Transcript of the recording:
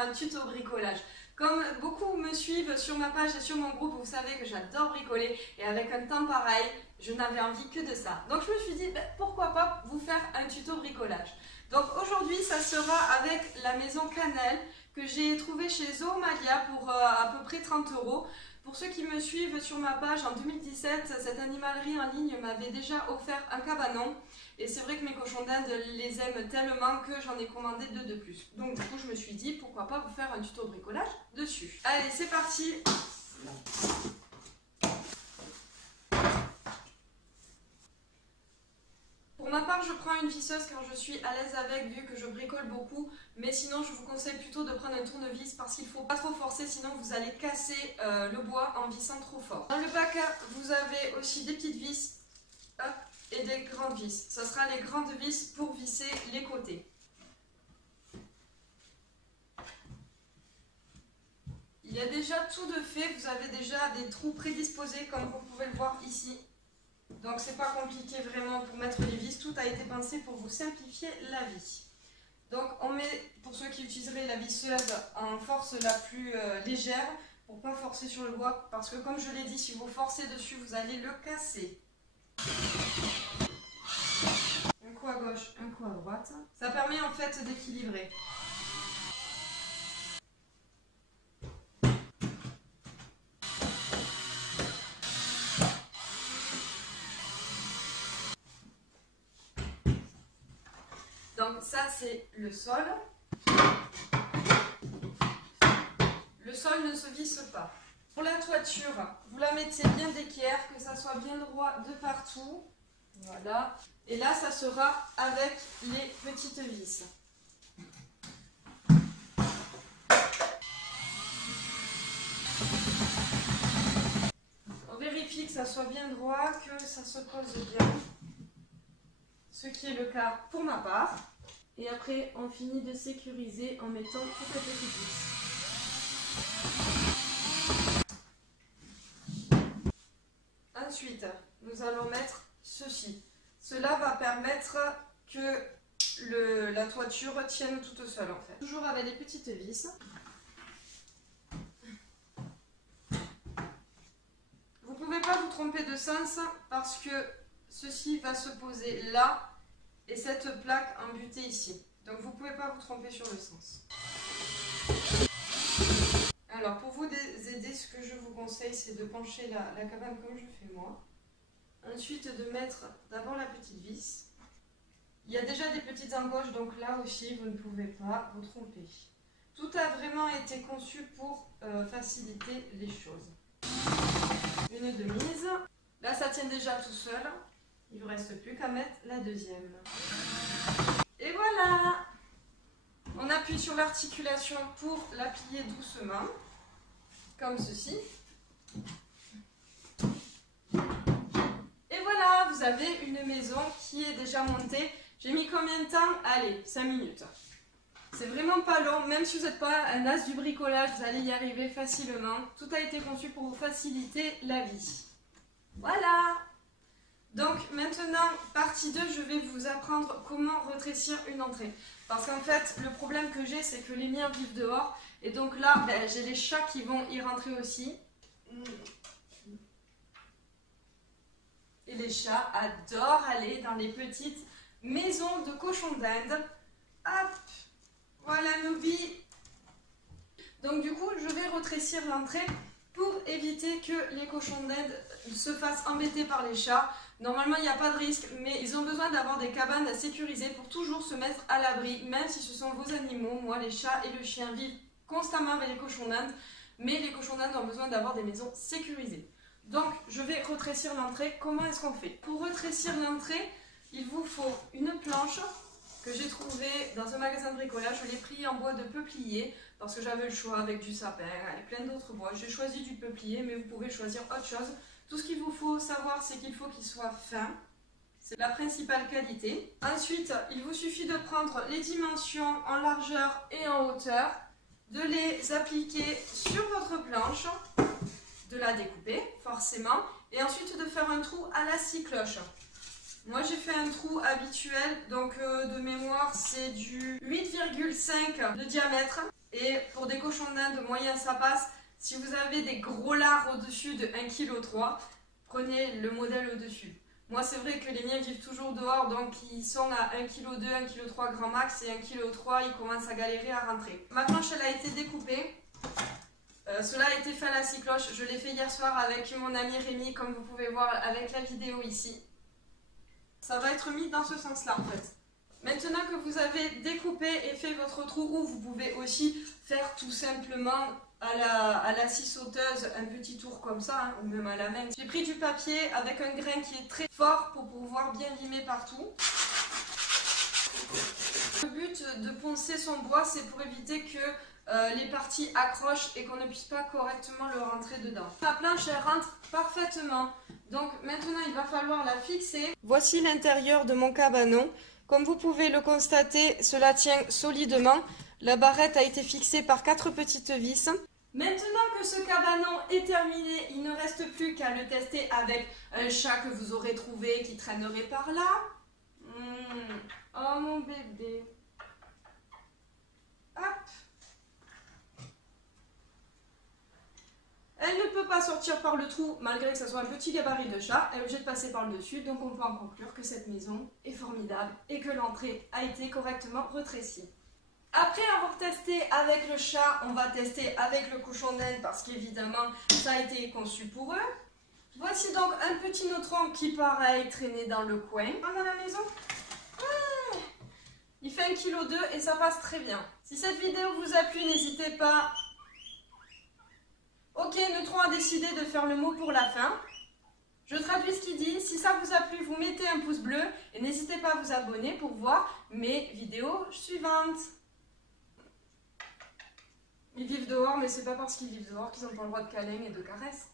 un tuto bricolage. Comme beaucoup me suivent sur ma page et sur mon groupe, vous savez que j'adore bricoler et avec un temps pareil, je n'avais envie que de ça. Donc je me suis dit, pourquoi pas vous faire un tuto bricolage. Donc aujourd'hui, ça sera avec la maison cannelle que j'ai trouvée chez Zoomalia pour à peu près 30 €. Pour ceux qui me suivent sur ma page, en 2017, cette animalerie en ligne m'avait déjà offert un cabanon. Et c'est vrai que mes cochons d'Inde les aiment tellement que j'en ai commandé 2 de plus. Donc du coup, je me suis dit, pourquoi pas vous faire un tuto bricolage dessus. Allez, c'est parti! Pour ma part, je prends une visseuse car je suis à l'aise avec, vu que je bricole beaucoup. Mais sinon, je vous conseille plutôt de prendre un tournevis parce qu'il ne faut pas trop forcer, sinon vous allez casser le bois en vissant trop fort. Dans le bac, vous avez aussi des petites vis et des grandes vis. Ce sera les grandes vis pour visser les côtés. Il y a déjà tout de fait, vous avez déjà des trous prédisposés comme vous pouvez le voir ici. Donc c'est pas compliqué vraiment pour mettre les vis, tout a été pensé pour vous simplifier la vie. Donc on met, pour ceux qui utiliseraient la visseuse, en force la plus légère, pour pas forcer sur le bois, parce que comme je l'ai dit, si vous forcez dessus, vous allez le casser. Un coup à gauche, un coup à droite. Ça permet en fait d'équilibrer. Donc ça c'est le sol. Le sol ne se visse pas. Pour la toiture, vous la mettez bien d'équerre, que ça soit bien droit de partout. Voilà. Et là ça sera avec les petites vis. On vérifie que ça soit bien droit, que ça se pose bien. Ce qui est le cas pour ma part. Et après, on finit de sécuriser en mettant toutes les petites vis. Ensuite, nous allons mettre ceci. Cela va permettre que la toiture tienne toute seule en fait. Toujours avec les petites vis. Vous ne pouvez pas vous tromper de sens parce que ceci va se poser là. Et cette plaque embutée ici. Donc vous ne pouvez pas vous tromper sur le sens. Alors pour vous aider, ce que je vous conseille, c'est de pencher la cabane comme je fais moi. Ensuite de mettre d'abord la petite vis. Il y a déjà des petites embauches, donc là aussi vous ne pouvez pas vous tromper. Tout a vraiment été conçu pour faciliter les choses. Une de mise. Là ça tient déjà tout seul. Il ne vous reste plus qu'à mettre la deuxième. Et voilà! On appuie sur l'articulation pour la plier doucement, comme ceci. Et voilà, vous avez une maison qui est déjà montée. J'ai mis combien de temps? Allez, 5 minutes. C'est vraiment pas long, même si vous n'êtes pas un as du bricolage, vous allez y arriver facilement. Tout a été conçu pour vous faciliter la vie. Voilà! Donc maintenant, partie 2, je vais vous apprendre comment rétrécir une entrée. Parce qu'en fait, le problème que j'ai, c'est que les miens vivent dehors. Et donc là, j'ai les chats qui vont y rentrer aussi. Et les chats adorent aller dans les petites maisons de cochons d'Inde. Hop, voilà Nobi. Donc du coup, je vais rétrécir l'entrée pour éviter que les cochons d'Inde se fassent embêter par les chats. Normalement, il n'y a pas de risque, mais ils ont besoin d'avoir des cabanes à sécuriser pour toujours se mettre à l'abri, même si ce sont vos animaux. Moi, les chats et le chien vivent constamment avec les cochons d'Inde, mais les cochons d'Inde ont besoin d'avoir des maisons sécurisées. Donc, je vais rétrécir l'entrée. Comment est-ce qu'on fait? Pour rétrécir l'entrée, il vous faut une planche que j'ai trouvée dans un magasin de bricolage. Je l'ai pris en bois de peuplier parce que j'avais le choix avec du sapin et plein d'autres bois. J'ai choisi du peuplier, mais vous pouvez choisir autre chose. Tout ce qu'il vous faut savoir, c'est qu'il faut qu'il soit fin. C'est la principale qualité. Ensuite, il vous suffit de prendre les dimensions en largeur et en hauteur, de les appliquer sur votre planche, de la découper forcément, et ensuite de faire un trou à la scie cloche. Moi j'ai fait un trou habituel, donc de mémoire c'est du 8,5 de diamètre. Et pour des cochons d'Inde moyens, ça passe. Si vous avez des gros lards au-dessus de 1,3 kg, prenez le modèle au-dessus. Moi, c'est vrai que les miens vivent toujours dehors, donc ils sont à 1,2 kg, 1,3 kg grand max, et 1,3 kg, ils commencent à galérer à rentrer. Ma planche, elle a été découpée. Cela a été fait à la scie cloche. Je l'ai fait hier soir avec mon ami Rémi, comme vous pouvez voir avec la vidéo ici. Ça va être mis dans ce sens-là, en fait. Maintenant que vous avez découpé et fait votre trou, ou vous pouvez aussi faire tout simplement à la scie sauteuse un petit tour comme ça, hein, ou même à la main. J'ai pris du papier avec un grain qui est très fort pour pouvoir bien limer partout. Le but de poncer son bois, c'est pour éviter que les parties accrochent et qu'on ne puisse pas correctement le rentrer dedans. La planche, elle rentre parfaitement. Donc maintenant, il va falloir la fixer. Voici l'intérieur de mon cabanon. Comme vous pouvez le constater, cela tient solidement. La barrette a été fixée par 4 petites vis. Maintenant que ce cabanon est terminé, il ne reste plus qu'à le tester avec un chat que vous aurez trouvé qui traînerait par là. Oh mon bébé. Hop. Elle ne peut pas sortir par le trou malgré que ce soit un petit gabarit de chat. Elle est obligée de passer par le dessus. Donc on peut en conclure que cette maison est formidable et que l'entrée a été correctement retrécie. Après avoir testé avec le chat, on va tester avec le cochon d'Inde parce qu'évidemment ça a été conçu pour eux. Voici donc un petit neutron qui pareil traînait dans le coin. Dans la maison. Il fait 1,2 kg et ça passe très bien. Si cette vidéo vous a plu, n'hésitez pas. Ok, Neutron a décidé de faire le mot pour la fin. Je traduis ce qu'il dit. Si ça vous a plu, vous mettez un pouce bleu et n'hésitez pas à vous abonner pour voir mes vidéos suivantes. Ils vivent dehors, mais c'est pas parce qu'ils vivent dehors qu'ils n'ont pas le droit de câlins et de caresses.